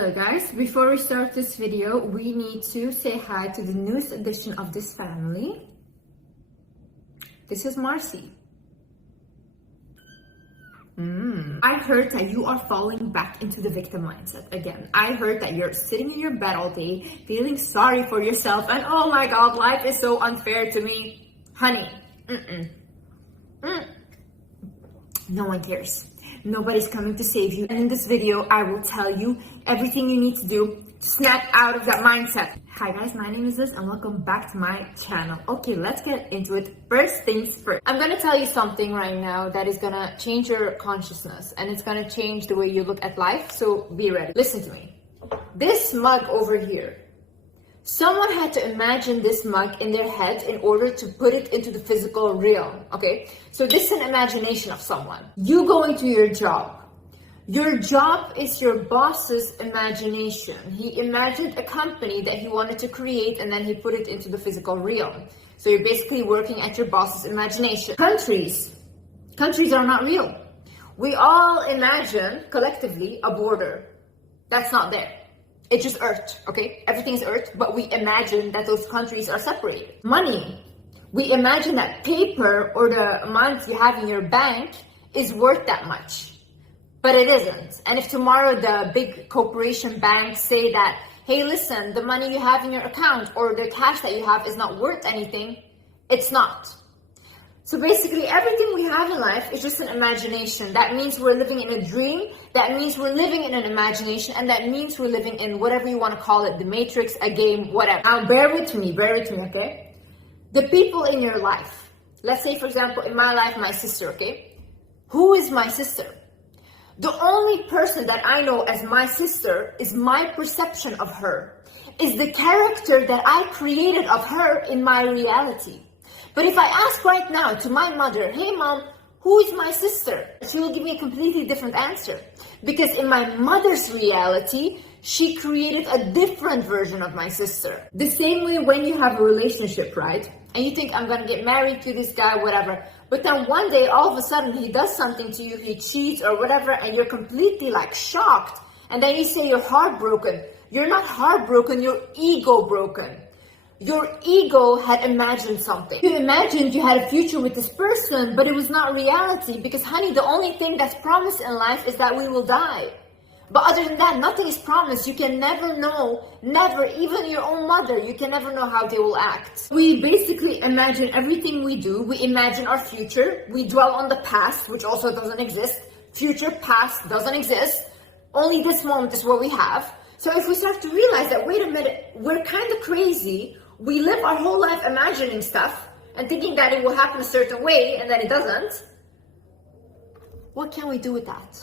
Hello guys, before we start this video, we need to say hi to the newest addition of this family. This is Marcy. I heard that you are falling back into the victim mindset again. I heard that you're sitting in your bed all day, feeling sorry for yourself, and oh my god, life is so unfair to me. Honey, no one cares. Nobody's coming to save you. And in this video, I will tell you everything you need to do to snap out of that mindset. Hi guys, my name is Liz and welcome back to my channel. Okay, let's get into it. First things first. I'm gonna tell you something right now that is gonna change your consciousness and it's gonna change the way you look at life, so be ready. Listen to me. This mug over here, someone had to imagine this mug in their head in order to put it into the physical realm, okay? So this is an imagination of someone. You go into your job. Your job is your boss's imagination. He imagined a company that he wanted to create and then he put it into the physical realm. So you're basically working at your boss's imagination. Countries are not real. We all imagine collectively a border. That's not there. It's just Earth, okay? Everything is Earth, but we imagine that those countries are separated. Money. We imagine that paper or the amount you have in your bank is worth that much. But it isn't. And if tomorrow the big corporation banks say that, hey, listen, the money you have in your account or the cash that you have is not worth anything, it's not. So basically everything we have in life is just an imagination. That means we're living in a dream. That means we're living in an imagination. And that means we're living in whatever you want to call it, the matrix, a game, whatever. Now bear with me, okay? The people in your life. Let's say, for example, in my life, my sister, okay? Who is my sister? The only person that I know as my sister is my perception of her, is the character that I created of her in my reality. But if I ask right now to my mother, hey mom, who is my sister? She will give me a completely different answer. Because in my mother's reality, she created a different version of my sister. The same way when you have a relationship, right? And you think, I'm gonna get married to this guy, whatever. But then one day, all of a sudden, he does something to you, he cheats or whatever, and you're completely like shocked. And then you say you're heartbroken. You're not heartbroken, you're ego broken. Your ego had imagined something. You imagined you had a future with this person, but it was not reality. Because honey, the only thing that's promised in life is that we will die. But other than that, nothing is promised. You can never know, never, even your own mother, you can never know how they will act. We basically imagine everything we do. We imagine our future. We dwell on the past, which also doesn't exist. Future, past doesn't exist. Only this moment is what we have. So if we start to realize that, wait a minute, we're kind of crazy. We live our whole life imagining stuff and thinking that it will happen a certain way and then it doesn't. What can we do with that?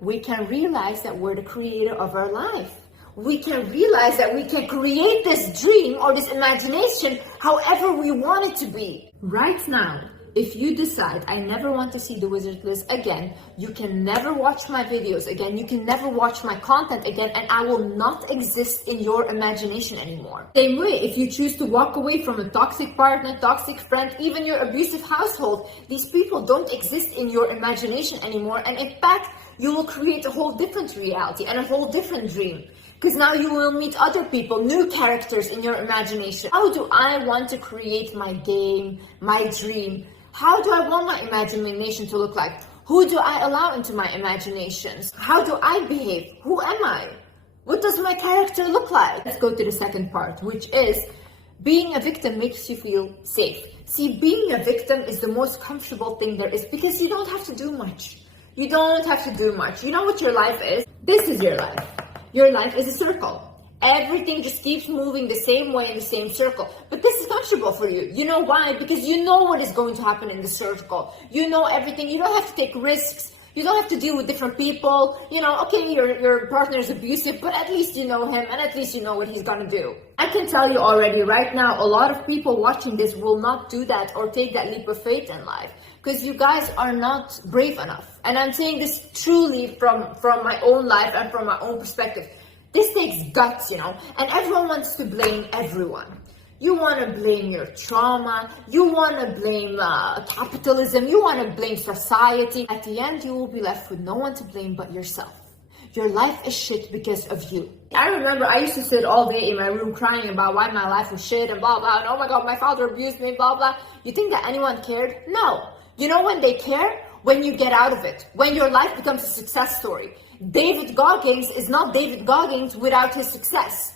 We can realize that we're the creator of our life. We can realize that we can create this dream or this imagination however we want it to be. Right now, if you decide, I never want to see the Wizard Liz again, you can never watch my videos again, you can never watch my content again, and I will not exist in your imagination anymore. Same way, if you choose to walk away from a toxic partner, toxic friend, even your abusive household, these people don't exist in your imagination anymore, and in fact, you will create a whole different reality and a whole different dream. Because now you will meet other people, new characters in your imagination. How do I want to create my game, my dream? How do I want my imagination to look like? Who do I allow into my imaginations? How do I behave? Who am I? What does my character look like? Let's go to the second part, which is being a victim makes you feel safe. See, being a victim is the most comfortable thing there is because you don't have to do much. You don't have to do much. You know what your life is? This is your life. Your life is a circle. Everything just keeps moving the same way in the same circle. But this is comfortable for you. You know why? Because you know what is going to happen in the circle. You know everything. You don't have to take risks. You don't have to deal with different people. You know, okay, your partner is abusive, but at least you know him and at least you know what he's gonna do. I can tell you already right now, a lot of people watching this will not do that or take that leap of faith in life because you guys are not brave enough. And I'm saying this truly from my own life and from my own perspective. This takes guts, you know, and everyone wants to blame everyone. You want to blame your trauma, you want to blame capitalism, you want to blame society. At the end, you will be left with no one to blame but yourself. Your life is shit because of you. I remember I used to sit all day in my room crying about why my life was shit and blah, blah, and oh my God, my father abused me, blah, blah. You think that anyone cared? No. You know when they care? When you get out of it. When your life becomes a success story. David Goggins is not David Goggins without his success.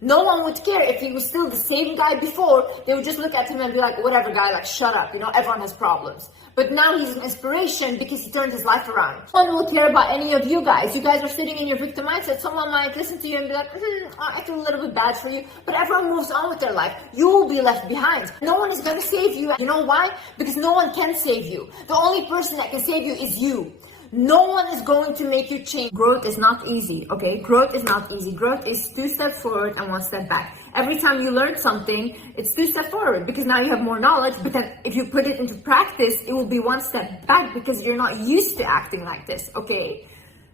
No one would care if he was still the same guy before. They would just look at him and be like, whatever guy, like shut up, you know, everyone has problems. But now he's an inspiration because he turned his life around. No one will care about any of you guys. You guys are sitting in your victim mindset. Someone might listen to you and be like, I feel a little bit bad for you. But everyone moves on with their life. You will be left behind. No one is going to save you. You know why? Because no one can save you. The only person that can save you is you. No one is going to make you change. Growth is not easy, okay? Growth is not easy. Growth is 2 steps forward and 1 step back. Every time you learn something, it's 2 steps forward because now you have more knowledge, but then if you put it into practice, it will be 1 step back because you're not used to acting like this, okay?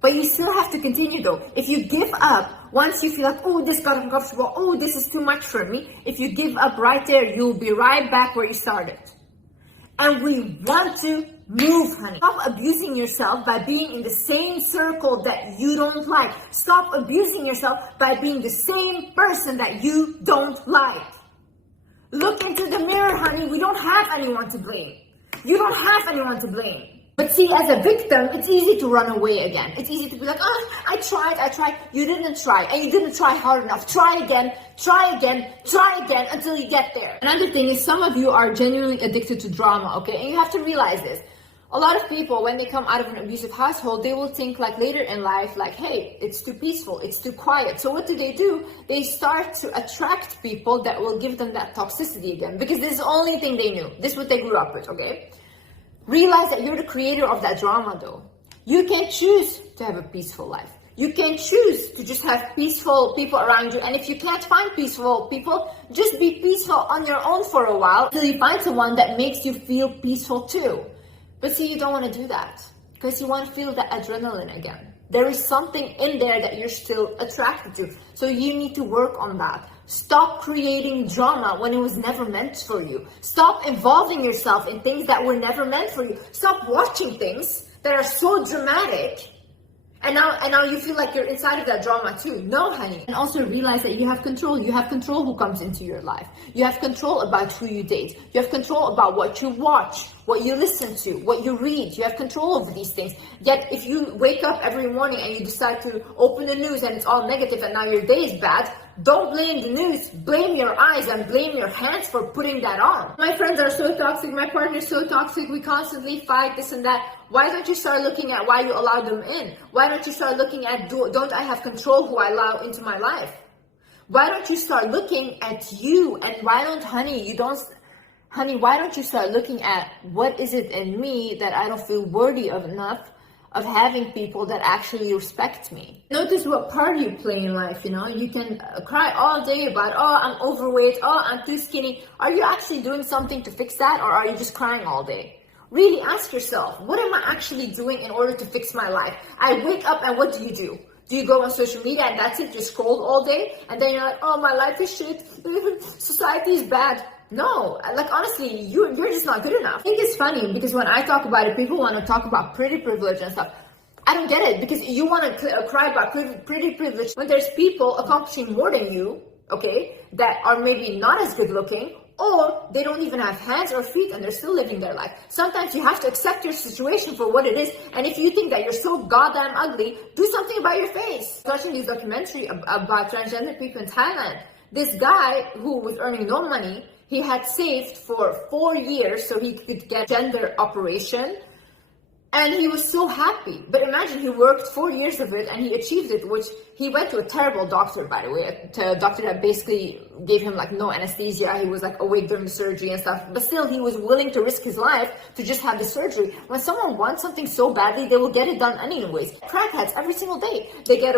But you still have to continue though. If you give up, once you feel like, oh, this got uncomfortable, oh, this is too much for me, if you give up right there, you'll be right back where you started. And we want to move, honey. Stop abusing yourself by being in the same circle that you don't like. Stop abusing yourself by being the same person that you don't like. Look into the mirror, honey. We don't have anyone to blame. You don't have anyone to blame. But see, as a victim, it's easy to run away again. It's easy to be like, oh, I tried. You didn't try, and you didn't try hard enough. Try again until you get there. Another thing is some of you are genuinely addicted to drama, okay? And you have to realize this. A lot of people, when they come out of an abusive household, they will think like later in life, like, hey, it's too peaceful, it's too quiet. So what do? They start to attract people that will give them that toxicity again, because this is the only thing they knew. This is what they grew up with, okay? Realize that you're the creator of that drama though. You can choose to have a peaceful life. You can choose to just have peaceful people around you. And if you can't find peaceful people, just be peaceful on your own for a while until you find someone that makes you feel peaceful too. But see, you don't want to do that because you want to feel that adrenaline again. There is something in there that you're still attracted to. So you need to work on that. Stop creating drama when it was never meant for you. Stop involving yourself in things that were never meant for you. Stop watching things that are so dramatic. And now you feel like you're inside of that drama too. No, honey. And also realize that you have control. You have control who comes into your life. You have control about who you date. You have control about what you watch, what you listen to, what you read. You have control over these things. Yet if you wake up every morning and you decide to open the news and it's all negative and now your day is bad, don't blame the news. Blame your eyes and blame your hands for putting that on. My friends are so toxic. My partner is so toxic. We constantly fight this and that. Why don't you start looking at why you allow them in? Why don't you start looking at, don't I have control who I allow into my life? Why don't you start looking at you? And why don't, why don't you start looking at what is it in me that I don't feel worthy of enough of having people that actually respect me? Notice what part you play in life, you know? You can cry all day about, oh, I'm overweight, oh, I'm too skinny. Are you actually doing something to fix that, or are you just crying all day? Really ask yourself, what am I actually doing in order to fix my life? I wake up and what do? Do you go on social media and that's it, just scroll all day? And then you're like, oh, my life is shit, society is bad. No, like honestly, you're just not good enough. I think it's funny because when I talk about it, people want to talk about pretty privilege and stuff. I don't get it because you want to cry about pretty privilege when there's people accomplishing more than you, okay, that are maybe not as good looking, or they don't even have hands or feet and they're still living their life. Sometimes you have to accept your situation for what it is, and if you think that you're so goddamn ugly, do something about your face. Watching this documentary about transgender people in Thailand, this guy who was earning no money, he had saved for 4 years so he could get gender operation, and he was so happy. But imagine, he worked 4 years of it and he achieved it, which he went to a terrible doctor, by the way, a doctor that basically gave him like no anesthesia. He was like awake during the surgery and stuff, but still he was willing to risk his life to just have the surgery. When someone wants something so badly, they will get it done anyways. Crackheads every single day, they give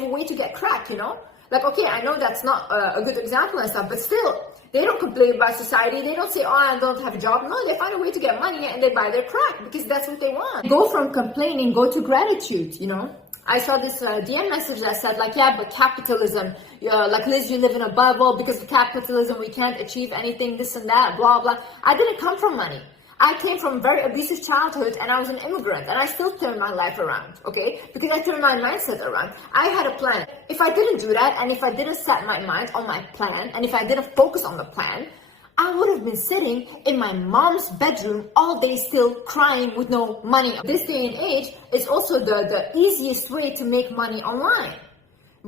a way to get crack, you know? Like, okay, I know that's not a good example and stuff, but still, they don't complain about society. They don't say, oh, I don't have a job. No, they find a way to get money and they buy their crack because that's what they want. Go from complaining, go to gratitude, you know? I saw this DM message that said like, yeah, but capitalism, like Liz, you live in a bubble because of capitalism, we can't achieve anything, this and that, blah, blah. I didn't come from money. I came from a very abusive childhood and I was an immigrant and I still turned my life around, okay? Because I turned my mindset around. I had a plan. If I didn't do that and if I didn't set my mind on my plan and if I didn't focus on the plan, I would have been sitting in my mom's bedroom all day still crying with no money. This day and age is also the easiest way to make money online.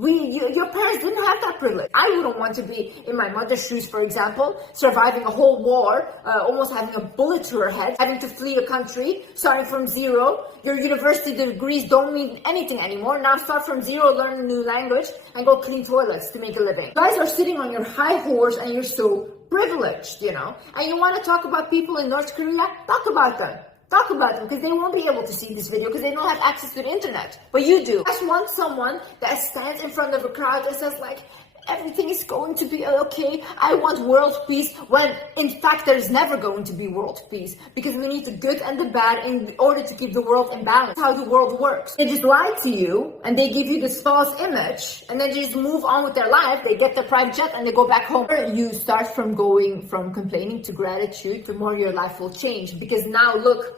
Your parents didn't have that privilege. I wouldn't want to be in my mother's shoes, for example, surviving a whole war, almost having a bullet to her head, having to flee a country, starting from zero. Your university degrees don't mean anything anymore. Now start from zero, learn a new language, and go clean toilets to make a living. You guys are sitting on your high horse and you're so privileged, you know? And you want to talk about people in North Korea? Talk about them. Talk about them because they won't be able to see this video because they don't have access to the internet. But you do. I just want someone that stands in front of a crowd and says like, everything is going to be okay. I want world peace when in fact there is never going to be world peace because we need the good and the bad in order to keep the world in balance. That's how the world works. They just lie to you and they give you this false image and then they just move on with their life. They get their private jet and they go back home. You start from going from complaining to gratitude, the more your life will change. Because now look,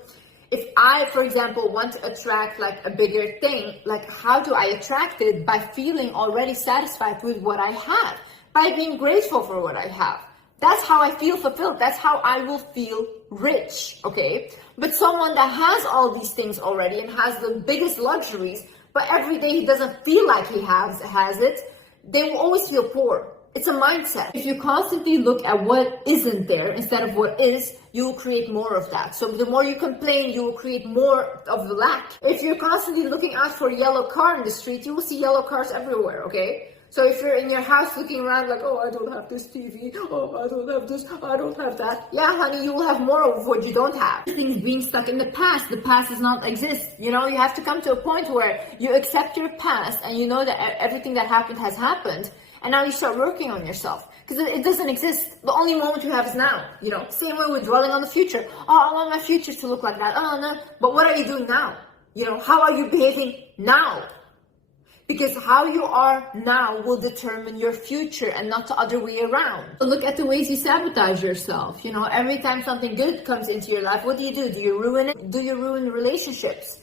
if I, for example, want to attract like a bigger thing, like how do I attract it? By feeling already satisfied with what I have, by being grateful for what I have. That's how I feel fulfilled. That's how I will feel rich, okay? But someone that has all these things already and has the biggest luxuries, but every day he doesn't feel like he has it, they will always feel poor. It's a mindset. If you constantly look at what isn't there instead of what is, you will create more of that. So the more you complain, you will create more of the lack. If you're constantly looking out for a yellow car in the street, you will see yellow cars everywhere, okay? So if you're in your house looking around like, oh, I don't have this TV, oh, I don't have this, I don't have that. Yeah, honey, you will have more of what you don't have. Things being stuck in the past does not exist. You know, you have to come to a point where you accept your past and you know that everything that happened has happened. And now you start working on yourself because it doesn't exist. The only moment you have is now, you know. Same way with dwelling on the future. Oh, I want my future to look like that. Oh, no. But what are you doing now? You know, how are you behaving now? Because how you are now will determine your future and not the other way around. Look at the ways you sabotage yourself. You know, every time something good comes into your life, what do? Do you ruin it? Do you ruin relationships?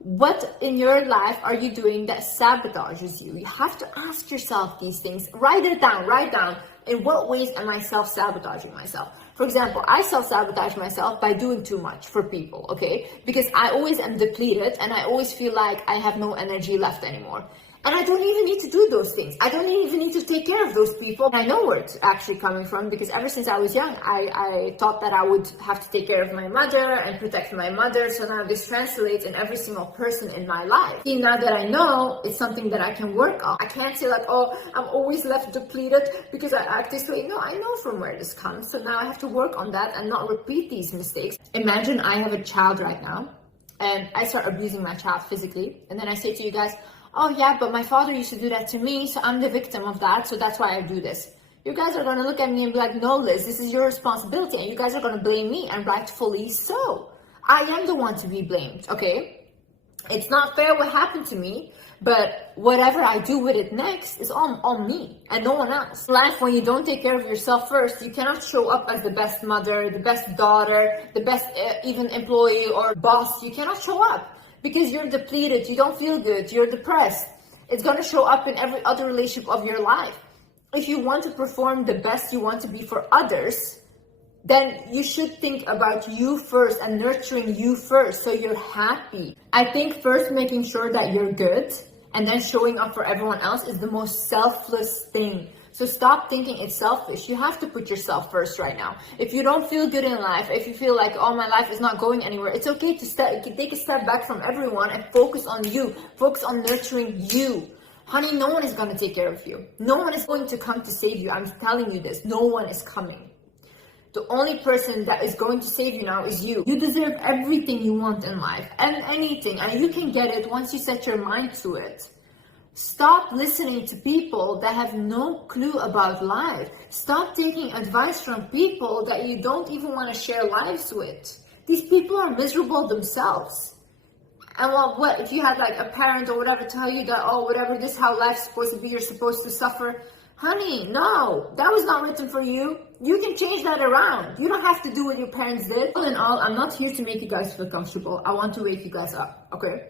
What in your life are you doing that sabotages you? You have to ask yourself these things. Write it down. Write down. In what ways am I self-sabotaging myself? For example, I self-sabotage myself by doing too much for people, okay? Because I always am depleted and I always feel like I have no energy left anymore. And I don't even need to do those things. I don't even need to take care of those people. I know where it's actually coming from because ever since I was young, I thought that I would have to take care of my mother and protect my mother. So now this translates in every single person in my life. See, now that I know, it's something that I can work on. I can't say like, oh, I'm always left depleted because I act this way. No, I know from where this comes. So now I have to work on that and not repeat these mistakes. Imagine I have a child right now and I start abusing my child physically. And then I say to you guys, oh yeah, but my father used to do that to me, so I'm the victim of that, so that's why I do this. You guys are going to look at me and be like, no, Liz, this is your responsibility, and you guys are going to blame me, and rightfully so. I am the one to be blamed, okay? It's not fair what happened to me, but whatever I do with it next is on me and no one else. In life, when you don't take care of yourself first, you cannot show up as the best mother, the best daughter, the best even employee or boss. You cannot show up. Because you're depleted, you don't feel good, you're depressed. It's going to show up in every other relationship of your life. If you want to perform the best you want to be for others, then you should think about you first and nurturing you first so you're happy. I think first making sure that you're good and then showing up for everyone else is the most selfless thing. So stop thinking it's selfish. You have to put yourself first right now. If you don't feel good in life, if you feel like, oh, my life is not going anywhere, it's okay to take a step back from everyone and focus on you. Focus on nurturing you. Honey, no one is going to take care of you. No one is going to come to save you. I'm telling you this. No one is coming. The only person that is going to save you now is you. You deserve everything you want in life and anything. And you can get it once you set your mind to it. Stop listening to people that have no clue about life. Stop taking advice from people that you don't even want to share lives with. These people are miserable themselves. And well, what if you had like a parent or whatever tell you that, oh, whatever, this is how life's supposed to be, you're supposed to suffer. Honey, no, that was not written for you. You can change that around. You don't have to do what your parents did. All in all, I'm not here to make you guys feel comfortable. I want to wake you guys up, okay?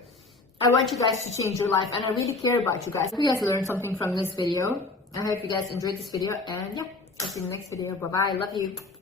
I want you guys to change your life, and I really care about you guys. I hope you guys learned something from this video. I hope you guys enjoyed this video, and yeah, I'll see you in the next video. Bye-bye. Love you.